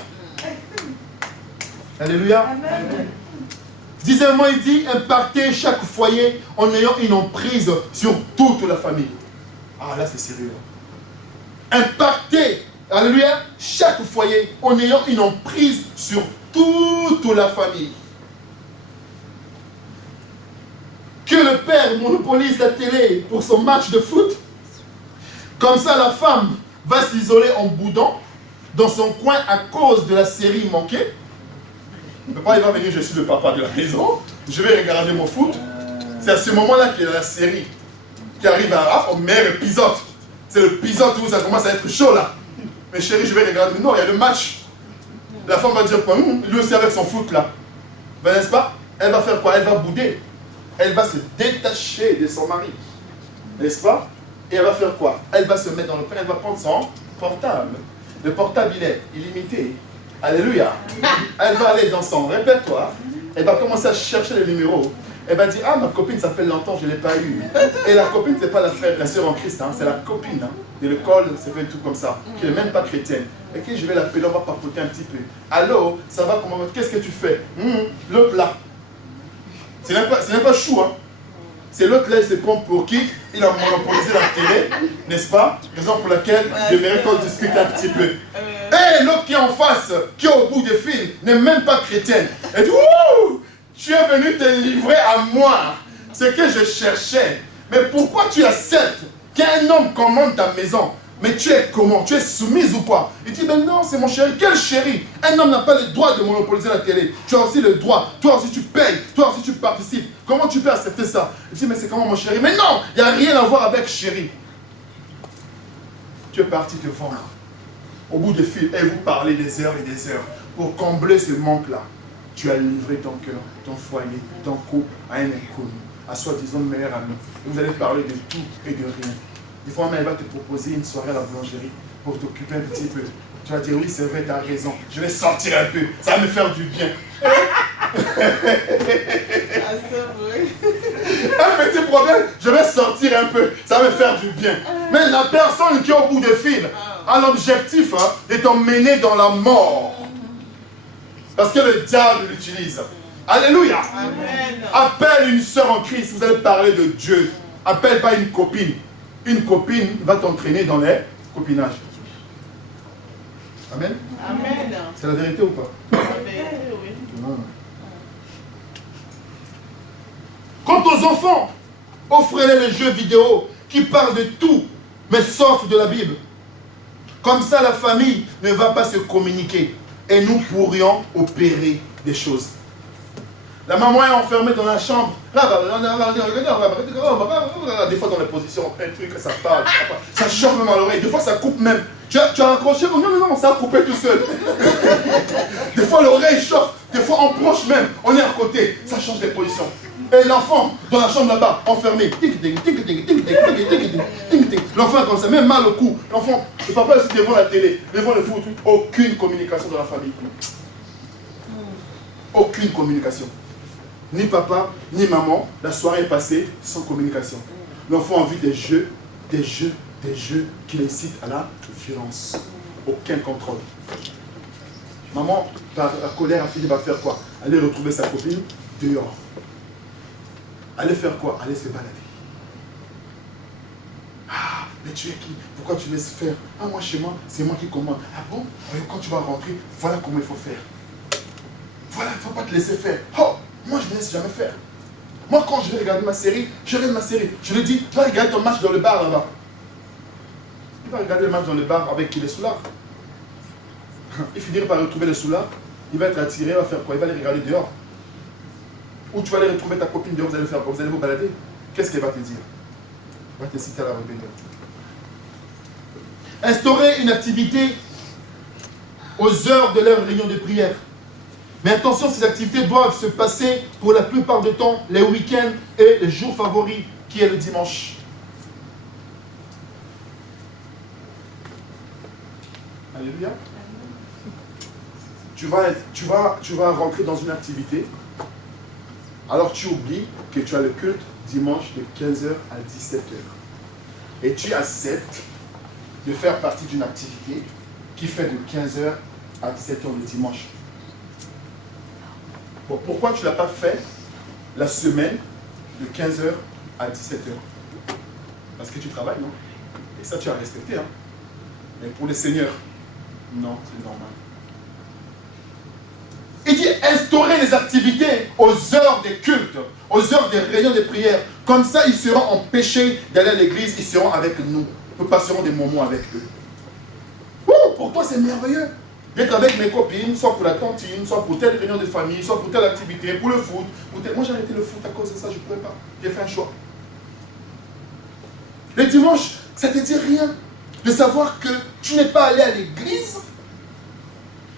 Alléluia. Dixièmement, il dit, impartez chaque foyer en ayant une emprise sur toute la famille. Ah, là, c'est sérieux. Impacter, alléluia, chaque foyer en ayant une emprise sur toute la famille. Que le père monopolise la télé pour son match de foot. Comme ça, la femme va s'isoler en boudant dans son coin à cause de la série manquée. Le papa, il va venir, je suis le papa de la maison, je vais regarder mon foot. C'est à ce moment-là qu'il y a la série qui arrive au meilleur épisode. C'est l'épisode où ça commence à être chaud là. Mais chérie, je vais regarder. Non, il y a le match. La femme va dire quoi? Lui aussi avec son foot là. Ben, n'est-ce pas? Elle va faire quoi? Elle va bouder. Elle va se détacher de son mari. N'est-ce pas? Et elle va faire quoi? Elle va se mettre dans le pain, elle va prendre son portable. Le portable, il est illimité. Alléluia. Elle va aller dans son répertoire. Elle va commencer à chercher les numéros. Elle va dire, ah, ma copine, ça fait longtemps, je ne l'ai pas eu. Et la copine, ce n'est pas la sœur en Christ, hein, c'est la copine de l'école, c'est fait tout comme ça, qui n'est même pas chrétienne. Et qui je vais l'appeler, on va papoter un petit peu. Allô, ça va comment? Qu'est-ce que tu fais? L'autre là. C'est même pas chou, hein. C'est l'autre là, il se prend pour qui? Il a monopolisé la télé, n'est-ce pas? Raison pour laquelle je mérite qu'on discute un petit peu. Et l'autre qui est en face, qui est au bout des fils, n'est même pas chrétienne. Elle dit, ouh, tu es venu te livrer à moi, ce que je cherchais. Mais pourquoi tu acceptes qu'un homme commande ta maison? Mais tu es comment? Tu es soumise ou pas? Il dit, ben non, c'est mon chéri. Quel chéri? Un homme n'a pas le droit de monopoliser la télé. Tu as aussi le droit. Toi aussi tu payes. Toi aussi tu participes. Comment tu peux accepter ça? Il dit, mais c'est comment mon chéri? Mais non, il n'y a rien à voir avec chéri. Tu es parti te vendre. Au bout des fils, et vous parlez des heures et des heures. Pour combler ce manque-là, tu as livré ton cœur, ton foyer, ton couple à un inconnu, à soi-disant meilleur ami. Vous allez parler de tout et de rien. Des fois, elle va te proposer une soirée à la boulangerie pour t'occuper un petit peu. Tu vas dire, oui, c'est vrai, tu as raison. Je vais sortir un peu. Ça va me faire du bien. Ah, c'est vrai. Un petit problème, je vais sortir un peu. Ça va me faire du bien. Mais la personne qui est au bout du fil a l'objectif de t'emmener dans la mort. Parce que le diable l'utilise. Alléluia. Amen. Appelle une sœur en Christ. Vous allez parler de Dieu. Appelle pas une copine. Une copine va t'entraîner dans les copinages. Amen. Amen. C'est la vérité ou pas? La vérité, oui. Non. Quant aux enfants, offrez-les les jeux vidéo qui parlent de tout, mais sauf de la Bible. Comme ça, la famille ne va pas se communiquer et nous pourrions opérer des choses. La maman est enfermée dans la chambre. Des fois dans les positions, un truc, ça parle. Ça chauffe même à l'oreille. Des fois ça coupe même. Tu as accroché, non, ça a coupé tout seul. Des fois l'oreille chauffe. Des fois on proche même. On est à côté. Ça change de position. Et l'enfant dans la chambre là-bas, enfermé. L'enfant comme ça, même mal au cou. L'enfant, le papa est devant la télé, devant le foot. Aucune communication dans la famille. Aucune communication. Ni papa, ni maman, la soirée est passée sans communication. L'enfant a vu des jeux qui l'incitent à la violence. Aucun contrôle. Maman, par la colère, a fini par faire quoi? Aller retrouver sa copine dehors. Aller faire quoi? Aller se balader. Ah, mais tu es qui? Pourquoi tu laisses faire? Ah, moi chez moi, c'est moi qui commande. Ah bon? Quand tu vas rentrer, voilà comment il faut faire. Voilà, il ne faut pas te laisser faire. Oh! Moi, je ne laisse jamais faire. Moi, quand je vais regarder ma série, je regarde ma série. Je lui dis, va regarder ton match dans le bar là-bas. Il va regarder le match dans le bar avec qui? Les soulards. Il finira par retrouver les soulards. Il va être attiré, il va faire quoi? Il va aller regarder dehors. Ou tu vas aller retrouver ta copine dehors, vous allez faire quoi? Vous allez vous balader. Qu'est-ce qu'elle va te dire? Elle va te citer à la rébellion. Instaurer une activité aux heures de leur réunion de prière. Mais attention, ces activités doivent se passer pour la plupart du temps les week-ends et les jours favoris, qui est le dimanche. Alléluia. Tu vas rentrer dans une activité, alors tu oublies que tu as le culte dimanche de 15h à 17h. Et tu acceptes de faire partie d'une activité qui fait de 15h à 17h le dimanche. Bon, pourquoi tu ne l'as pas fait la semaine de 15h à 17h? Parce que tu travailles, non? Et ça, tu as respecté. Hein? Mais pour les seigneurs, non, c'est normal. Il dit instaurer les activités aux heures des cultes, aux heures des réunions de prière. Comme ça, ils seront empêchés d'aller à l'église, ils seront avec nous. Nous passerons des moments avec eux. Ouh, pour toi, c'est merveilleux. D'être avec mes copines, soit pour la cantine, soit pour telle réunion de famille, soit pour telle activité, pour le foot. Moi, j'ai arrêté le foot à cause de ça, je ne pouvais pas. J'ai fait un choix. Le dimanche, ça ne te dit rien. de savoir que tu n'es pas allé à l'église,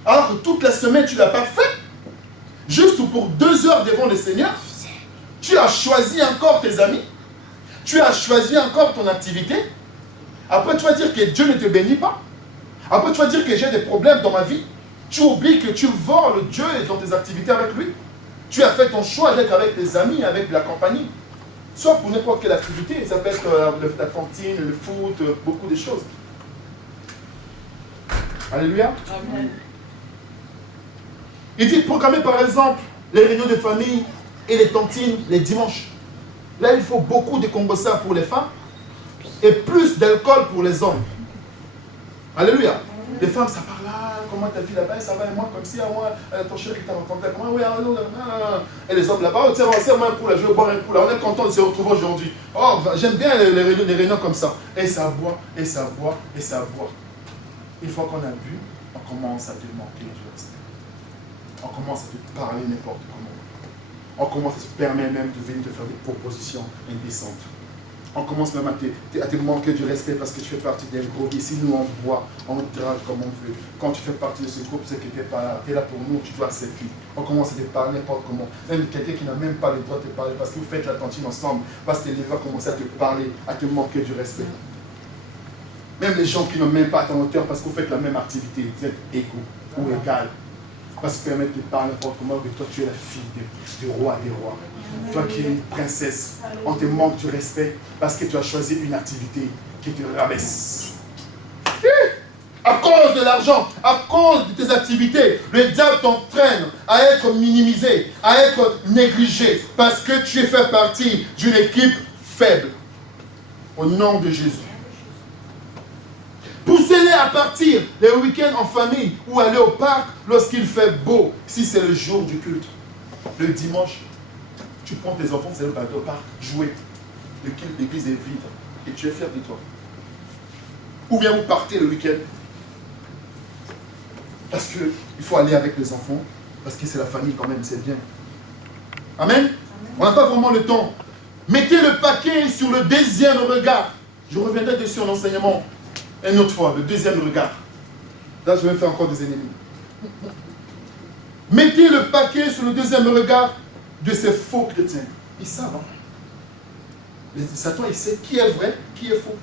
alors que toute la semaine tu ne l'as pas fait, juste pour 2 heures devant le Seigneur. Tu as choisi encore tes amis, tu as choisi encore ton activité. Après tu vas dire que Dieu ne te bénit pas. Après tu vas dire que j'ai des problèmes dans ma vie. Tu oublies que tu voles Dieu dans tes activités avec lui. Tu as fait ton choix d'être avec tes amis, avec la compagnie. Soit pour n'importe quelle activité, ça peut être la cantine, le foot, beaucoup de choses. Alléluia. Amen. Il dit programmer par exemple les réunions de famille et les cantines les dimanches. Là, il faut beaucoup de congossas pour les femmes et plus d'alcool pour les hommes. Alléluia. Les femmes, ça parle là, comment ta fille là-bas, ça va, et moi comme si, moi, ton chéri qui t'a rencontré, comment, oui, et les hommes là-bas, oh, tiens, moi un coup là, je vais boire un coup là, on est content de se retrouver aujourd'hui. Oh, j'aime bien les réunions comme ça. Et ça boit, et ça boit, et ça boit. Une fois qu'on a bu, on commence à te manquer du respect. On commence à te parler n'importe comment. On commence à se permettre même de venir te faire des propositions indécentes. On commence même à te manquer du respect parce que tu fais partie d'un groupe. Ici, nous, on boit, on drague comme on veut. Quand tu fais partie de ce groupe, c'est que tu es là pour nous, tu dois accepter. On commence à te parler n'importe comment. Même quelqu'un qui n'a même pas le droit de te parler parce que vous faites la cantine ensemble, parce que les gens commencent à te parler, à te manquer du respect. Même les gens qui n'ont même pas à ton hauteur parce que vous faites la même activité, vous êtes égaux ou égal. Parce que permettre de parler n'importe comment, que toi tu es la fille du roi des rois. Toi qui es une princesse, on te manque du respect parce que tu as choisi une activité qui te rabaisse. À cause de l'argent, à cause de tes activités, le diable t'entraîne à être minimisé, à être négligé parce que tu fais partie d'une équipe faible. Au nom de Jésus. Poussez-les à partir les week-ends en famille ou aller au parc lorsqu'il fait beau, si c'est le jour du culte. Le dimanche, tu prends tes enfants, vous allez au parc, jouer. L'église est vide et tu es fier de toi. Ou bien vous partez le week-end. Parce qu'il faut aller avec les enfants, parce que c'est la famille quand même, c'est bien. Amen. On n'a pas vraiment le temps. Mettez le paquet sur le deuxième regard. Je reviendrai dessus en enseignement une autre fois, le deuxième regard. Là, je vais faire encore des ennemis. Mettez le paquet sur le deuxième regard de ces faux chrétiens. Ils savent, hein? Satan, il sait qui est vrai, qui est faux.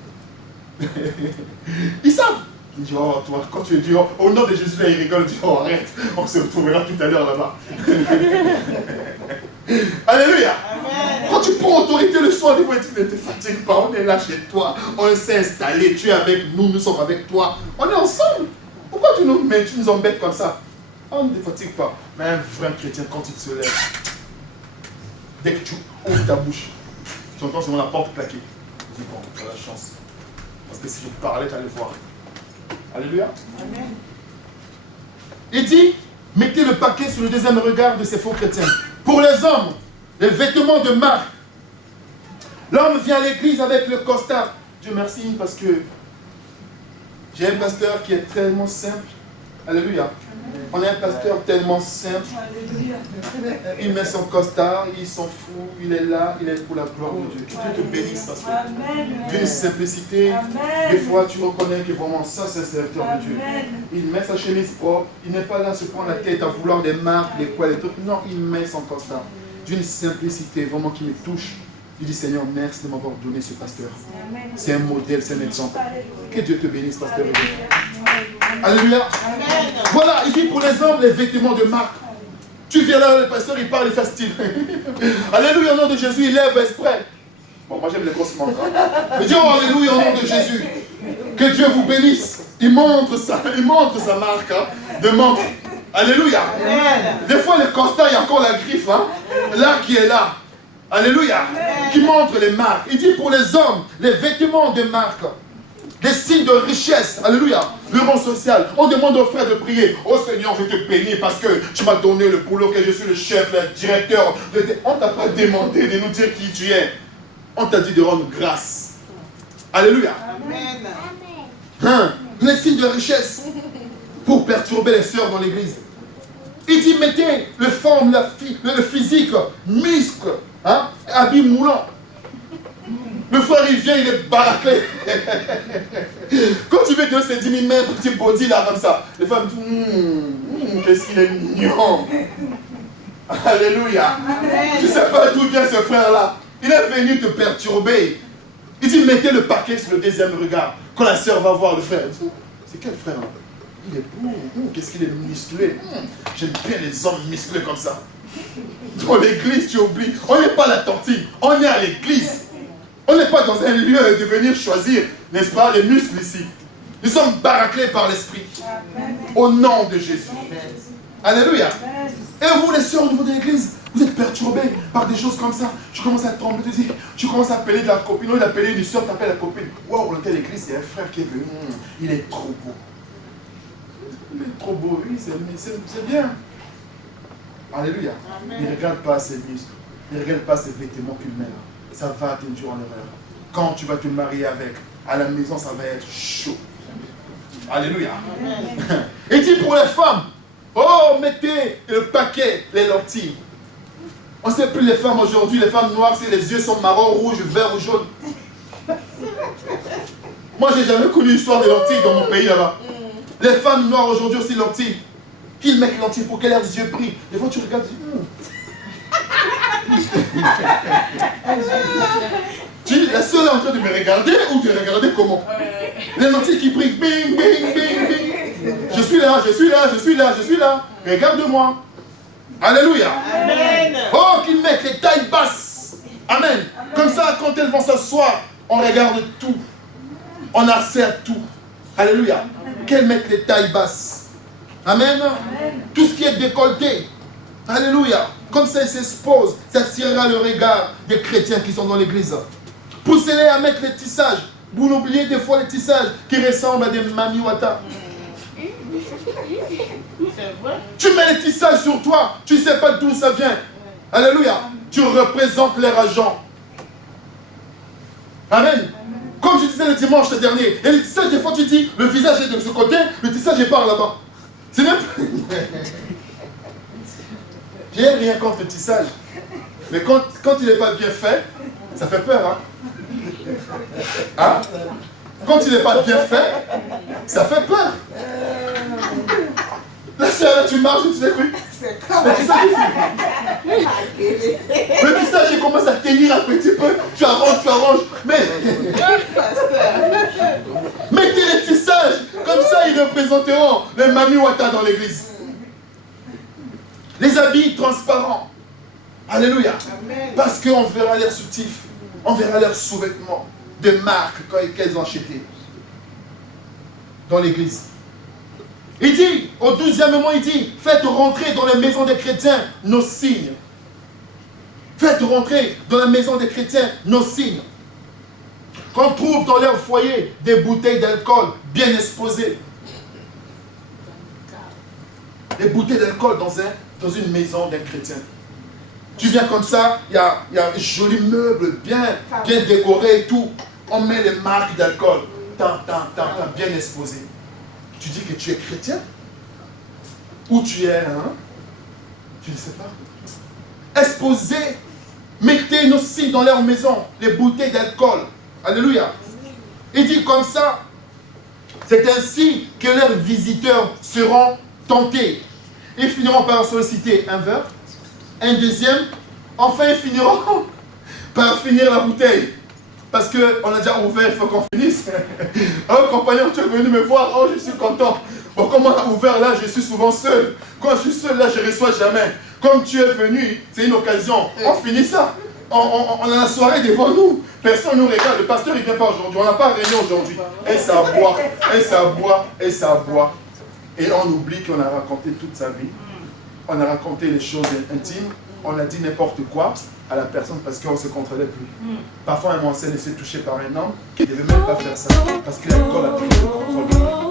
Ils savent. Il dit, oh, toi, quand tu dis, oh, au nom de Jésus, là, il rigole, il dit, oh, arrête, on se retrouvera tout à l'heure là-bas. Alléluia. Amen. Quand tu prends autorité le soir, tu ne te fatigues pas, on est là chez toi, on s'est installé, tu es avec nous, nous sommes avec toi, on est ensemble. Pourquoi tu nous embêtes comme ça? On ne te fatigue pas. Mais un vrai chrétien, quand il se lève, dès que tu ouvres ta bouche, tu entends seulement la porte claquer. Tu dis, bon, tu as la chance. Parce que si je parlais, tu allais voir. Alléluia. Amen. Il dit, mettez le paquet sur le deuxième regard de ces faux chrétiens. Pour les hommes, les vêtements de marque. L'homme vient à l'église avec le costard. Dieu merci parce que j'ai un pasteur qui est tellement simple. Alléluia. On a un pasteur tellement simple. Il met son costard, il s'en fout, il est là, il est pour la gloire de Dieu. Que Dieu te bénisse, pasteur. D'une simplicité, des fois tu reconnais que vraiment ça c'est le serviteur de Dieu. Il met sa chemise propre, il n'est pas là à se prendre la tête à vouloir des marques, les quoi, les trucs. Non, il met son costard. D'une simplicité vraiment qui me touche. Il dit Seigneur, merci de m'avoir donné ce pasteur. C'est un modèle, c'est un exemple. Que Dieu te bénisse, pasteur. Alléluia. Amen. Voilà, ici pour les hommes, les vêtements de marque. Tu viens là, le pasteur, il parle, il fait style. Alléluia, au nom de Jésus, il lève exprès. Bon, moi j'aime les grosses manques. Mais dis oh, alléluia, au nom de Jésus. Que Dieu vous bénisse. Il montre sa marque de montre. Alléluia. Amen. Des fois, le constat, il y a encore la griffe, là qui est là. Alléluia. Amen. Qui montre les marques. Il dit pour les hommes, les vêtements de marque. Des signes de richesse, alléluia, le rang social. On demande aux frères de prier. Oh Seigneur, je te bénis parce que tu m'as donné le boulot, que je suis le chef, le directeur. On ne t'a pas demandé de nous dire qui tu es. On t'a dit de rendre grâce. Alléluia. Amen. Hein? Les signes de richesse pour perturber les sœurs dans l'église. Il dit mettez le forme, le physique, muscle, habits moulants. Le frère, il vient, il est baraqué. Quand tu veux donner ses 10 000 mains, petit body là, comme ça, les femmes disent, qu'est-ce qu'il est mignon. Alléluia. Tu ne sais pas d'où vient ce frère-là. Il est venu te perturber. Il dit, mettez le paquet sur le deuxième regard. Quand la sœur va voir le frère, elle dit, c'est quel frère là? Il est beau. Qu'est-ce qu'il est musclé. J'aime bien les hommes musclés comme ça. Dans l'église, tu oublies. On n'est pas à la tortille. On est à l'église. On n'est pas dans un lieu de venir choisir, n'est-ce pas, les muscles ici. Nous sommes baraqués par l'Esprit. Au nom de Jésus. Alléluia. Et vous, les sœurs au niveau de l'église, vous êtes perturbés par des choses comme ça. Tu commences à trembler, tu commences à appeler de la copine, ou d'appeler une sœur, tu appelles la copine. Waouh, dans telle église, c'est un frère qui est venu. Il est trop beau. Il est trop beau, oui, c'est bien. Alléluia. Amen. Ne regarde pas ses muscles. Ne regarde pas ses vêtements qu'il met là. Ça va t'induire en erreur. Quand tu vas te marier avec, à la maison, ça va être chaud. Alléluia. Amen. Et dit pour les femmes, oh, mettez le paquet, les lentilles. On ne sait plus les femmes aujourd'hui, les femmes noires, si les yeux sont marrons, rouges, verts ou jaunes. Moi, j'ai jamais connu l'histoire des lentilles dans mon pays là-bas. Les femmes noires aujourd'hui aussi lentilles. Qu'ils mettent lentilles pour que leurs yeux brillent. Des fois, tu regardes, tu dis, la seule est en train de me regarder ou de regarder comment? Les lentilles qui brillent, bing, bing, bing, bing. Je suis là, je suis là, je suis là, je suis là. Regarde-moi. Alléluia. Amen. Oh, qu'ils mettent les tailles basses. Amen. Comme ça, quand elles vont s'asseoir, on regarde tout. On accède tout. Alléluia. Qu'elles mettent les tailles basses. Amen. Amen. Tout ce qui est décolleté. Alléluia. Comme ça, ils s'exposent. Ça attirera le regard des chrétiens qui sont dans l'église. Poussez-les à mettre les tissages. Vous n'oubliez des fois les tissages qui ressemblent à des mami wata. Tu mets les tissages sur toi. Tu ne sais pas d'où ça vient. Alléluia. Tu représentes les agents. Amen. Comme je disais le dimanche dernier. Et le tissage, des fois, tu dis, le visage est de ce côté, le tissage est par là-bas. C'est même pas... J'ai rien contre le tissage. Mais quand il n'est pas bien fait, ça fait peur. Hein? Quand il n'est pas bien fait, ça fait peur. La sœur, là, tu marches et tu t'es cru. Le tissage, il commence à tenir un petit peu. Tu arranges. Mais mettez les tissages. Comme ça, ils représenteront les mami wata dans l'église. Les habits transparents. Alléluia. Amen. Parce qu'on verra leurs soutifs. On verra leurs sous-vêtements de marque qu'elles ont achetés dans l'église. Il dit, au 12e mois, il dit, faites rentrer dans la maison des chrétiens nos signes. Faites rentrer dans la maison des chrétiens nos signes. Qu'on trouve dans leur foyer des bouteilles d'alcool bien exposées. Des bouteilles d'alcool dans une maison d'un chrétien. Tu viens comme ça, il y a un joli meuble bien décoré et tout. On met les marques d'alcool, bien exposées. Tu dis que tu es chrétien? Ou tu es tu ne sais pas. Exposez, mettez nos signes dans leur maison, les bouteilles d'alcool. Alléluia. Il dit comme ça, c'est ainsi que leurs visiteurs seront tentés. Ils finiront par solliciter un verre, un deuxième, enfin ils finiront par finir la bouteille. Parce qu'on a déjà ouvert, il faut qu'on finisse. Oh compagnon, tu es venu me voir, oh je suis content. Bon, comme on a ouvert là, je suis souvent seul. Quand je suis seul là, je ne reçois jamais. Comme tu es venu, c'est une occasion. On finit ça. On a la soirée devant nous. Personne ne nous regarde. Le pasteur il ne vient pas aujourd'hui. On n'a pas réunion aujourd'hui. Et ça boit, et ça boit, et ça boit. Et on oublie qu'on a raconté toute sa vie. On a raconté les choses intimes. On a dit n'importe quoi à la personne parce qu'on ne se contrôlait plus. Parfois, un ancien s'est touché par un homme qui ne devait même pas faire ça parce que l'alcool a pris le contrôle.